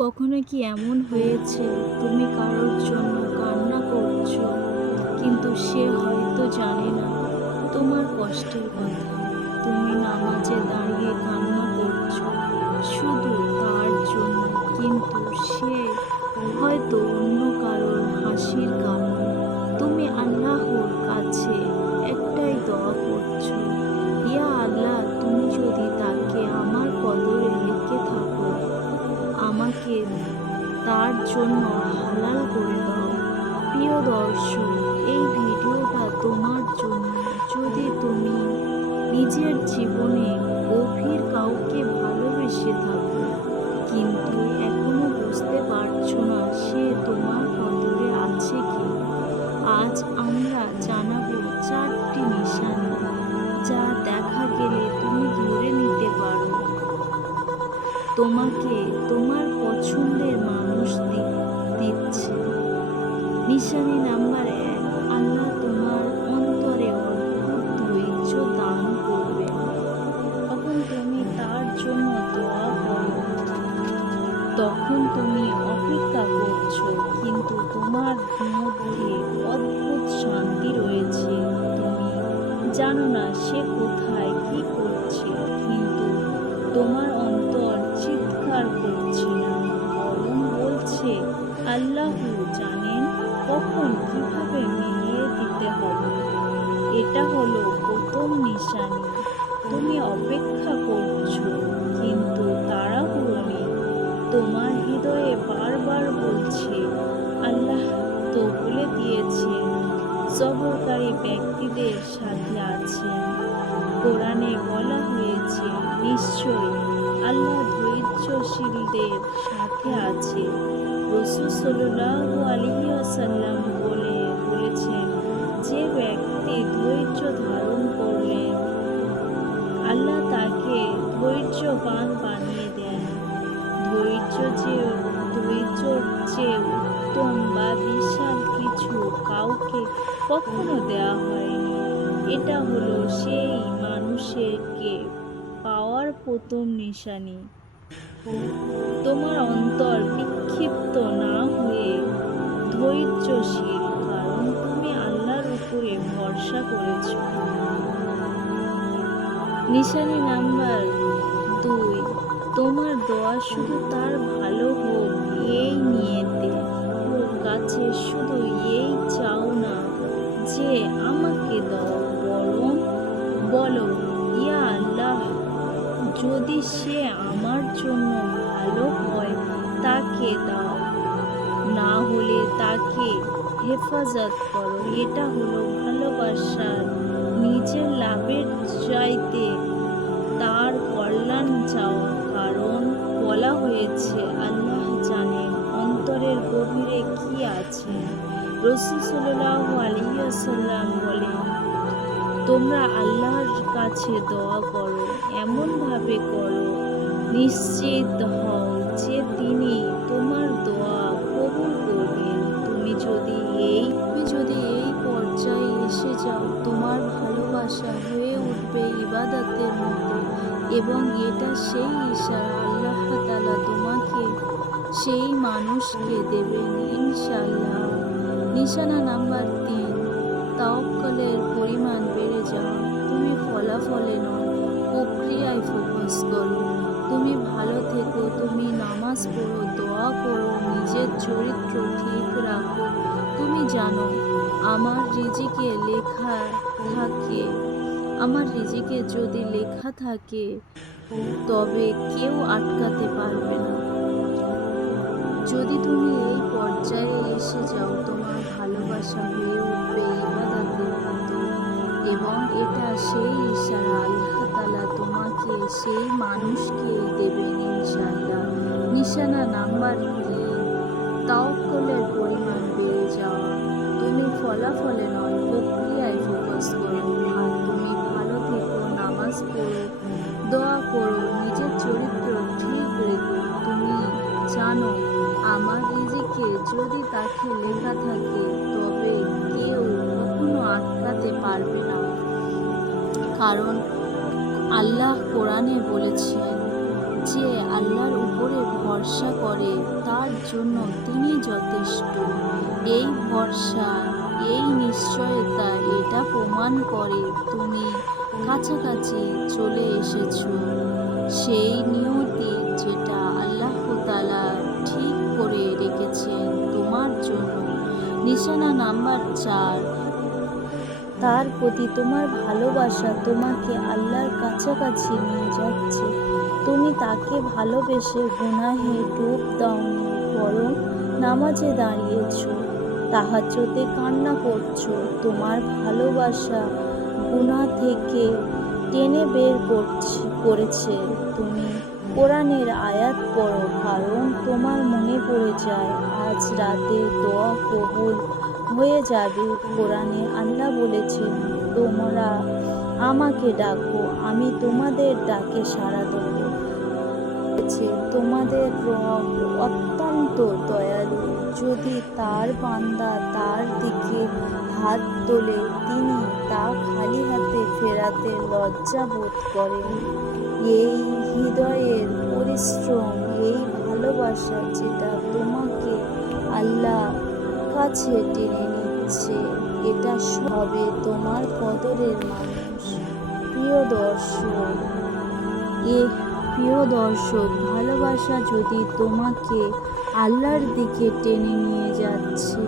কখনো কি এমন হয়েছে তুমি কারোর জন্য কান্না করছো, কিন্তু সে হয়তো জানে না তোমার কষ্টের কথা? তুমি নামাজে দাঁড়িয়ে কান্না করছো শুধু তার জন্য, কিন্তু সে হয়তো অন্য কারোর হাসির কারণ। তুমি আল্লাহর কাছে একটাই দোয়া করছো, ইয়া আল্লাহ, তুমি যদি তাকে আমার কদরে লিখে থাকো, আমাকে তার জন্য হালাল করে দাও। প্রিয় দর্শক, এই ভিডিওটা তোমার জন্য। যদি তুমি নিজের জীবনে গভীর কাউকে ভালোবেসে থাকো, কিন্তু এখনো বুঝতে পারছো না সে তোমার কদরে আছে কি, আজ আমরা জানাবো 4টি নিশানি যা দেখা গেলে তুমি ধরে নিতে পারো তোমাকে তোমার পছন্দের মানুষ দিচ্ছে। নিশানি নাম্বার 1, আল্লাহ তোমার অন্তরে অদ্ভুত ধৈর্য দান করবেন। তখন তুমি তার জন্য দোয়া করো, তখন তুমি অপেক্ষা করছো, কিন্তু তোমার মধ্যে অদ্ভুত শান্তি রয়েছে। তুমি জানো না সে কোথায় কি করছে, কিন্তু তোমার অন্তর চিৎকার করছে না, বরং বলছে আল্লাহ জানেন কখন কিভাবে মিলিয়ে দিতে হবে। এটা হলো প্রথম নিশানি। তুমি অপেক্ষা করছো, কিন্তু তাড়াহুড়ো নেই। তোমার হৃদয়ে বারবার বলছে আল্লাহ তো বলে দিয়েছেন সবরকারী ব্যক্তিদের সাথে আছেন। কোরআনে বলা হয়েছে নিশ্চয়ই আল্লাহ ধৈর্যশীলদের সাথে আছে। রাসূল সাল্লাল্লাহু আলাইহি ওয়াসাল্লাম বলেছেন, যে ব্যক্তি ধৈর্য ধারণ করলেন আল্লাহ তাকে ধৈর্যবান বানিয়ে দেন। ধৈর্যের চেয়ে উত্তম বা বিশাল কিছু কাউকে কখনো দেওয়া হয়নি। এটা হলো সেই মানুষকে পাওয়ার প্রথম নিশানি। তোমার অন্তর বিক্ষিপ্ত না হয়ে ধৈর্যশীল, কারণ তুমি আল্লাহর উপরে ভরসা করেছ। নিশানি নাম্বার 2, তোমার দোয়া শুধু তার ভালো হোক এই নিয়েতে। ওর কাছে শুধু এই চাও না যে আমাকে দাও, বরং বলো ইয়া আল্লাহ, যদি সে আমার জন্য ভালো হয় তাকে দাও, না হলে তাকে হেফাজত করো। এটা হলো ভালোবাসার নিজের লাভের চাইতে তার কল্যাণ চাওয়া, কারণ বলা হয়েছে আল্লাহ জানেন অন্তরের গভীরে কি আছে। রাসূল সাল্লাল্লাহু আলাইহি ওয়াসাল্লাম বলেন, তোমরা আল্লাহর কাছে দোয়া করো, এমনভাবে করো নিশ্চিত হও যে তিনি তোমার দোয়া কবুল করবেন। তুমি যদি এই পর্যায়ে এসে যাও, তোমার ভালোবাসা হয়ে উঠবে ইবাদতের মতো, এবং এটা সেই ইশারা আল্লাহ তাআলা তোমাকে সেই মানুষকে দেবেন ইনশাআল্লাহ। নিশানা নাম্বার 3, তাওয়াক্কুলের পরিমাণ বেড়ে যাওয়া। তুমি ফলাফলে নয়, প্রক্রিয়ায় ফোকাস করো। তুমি ভালো থেকো, তুমি নামাজ পড়ো, দোয়া করো, নিজের চরিত্র ঠিক রাখো। তুমি জানো আমার রিজিকে যদি লেখা থাকে তবে কেউ আটকাতে পারবে না। যদি তুমি এই পর্যায়ে এসে যাও, তোমার ভালোবাসা হয়ে উঠবে ইবাদতের মতো, এবং এটা সেই ইশারা আল্লাহ তাআলা তোমাকে সেই মানুষকে দেবেন ইনশাআল্লাহ। নিশানা নাম্বার 3, তাওয়াক্কুলের পরিমাণ বেড়ে যাওয়া। তুমি ফলাফলে নয়, প্রক্রিয়ায় ফোকাস করো। আর তুমি ভালো থেকো, নামাজ পড়ো, দোয়া করো, নিজের চরিত্র ঠিক রেখো। তুমি জানো আমার রিজিকে যদি তাকে লেখা থাকে তবে কেউ কখনো আটকাতে পারবে না, কারণ আল্লাহ কোরআনে বলেছেন যে আল্লাহর উপরে ভরসা করে তার জন্য তিনি যথেষ্ট। এই ভরসা, এই নিশ্চয়তা এটা প্রমাণ করে তুমি কাছাকাছি চলে এসেছো সেই নিয়তি যেটা আল্লাহ তাআলা ঠিক করে রেখেছেন তোমার জন্য। নিশানা নাম্বার 4, তার প্রতি তোমার ভালোবাসা তোমাকে আল্লাহর কাছাকাছি নিয়ে যাচ্ছে। তুমি তাকে ভালোবেসে গুনাহে ডুব দাওনি, বরং নামাজে দাঁড়িয়েছো, তাহাজ্জুদে কান্না করছো। তোমার ভালোবাসা গুনাহ থেকে টেনে বের করেছে। তুমি কোরআনের আয়াত পড়ো, কারণ তোমার মনে পড়ে যায় আজ রাতে দোয়া কবুল হয়ে যাবে। কোরআনে আল্লাহ বলেছেন, তোমরা আমাকে ডাকো, আমি তোমাদের ডাকে সাড়া দেব। তোমাদের রব অত্যন্ত দয়ালু। যদি তার বান্দা তার দিকে হাত তোলে, তিনি তা খালি হাতে ফেরাতে লজ্জা বোধ করেন। এই হৃদয়ের পরিশ্রম, এই ভালোবাসা যেটা তোমাকে আল্লাহ কাছে টেনে নিচ্ছে, এটা সবে তোমার কদরের মানুষ। প্রিয় দর্শক, ভালোবাসা যদি তোমাকে আল্লাহর দিকে টেনে নিয়ে যাচ্ছে,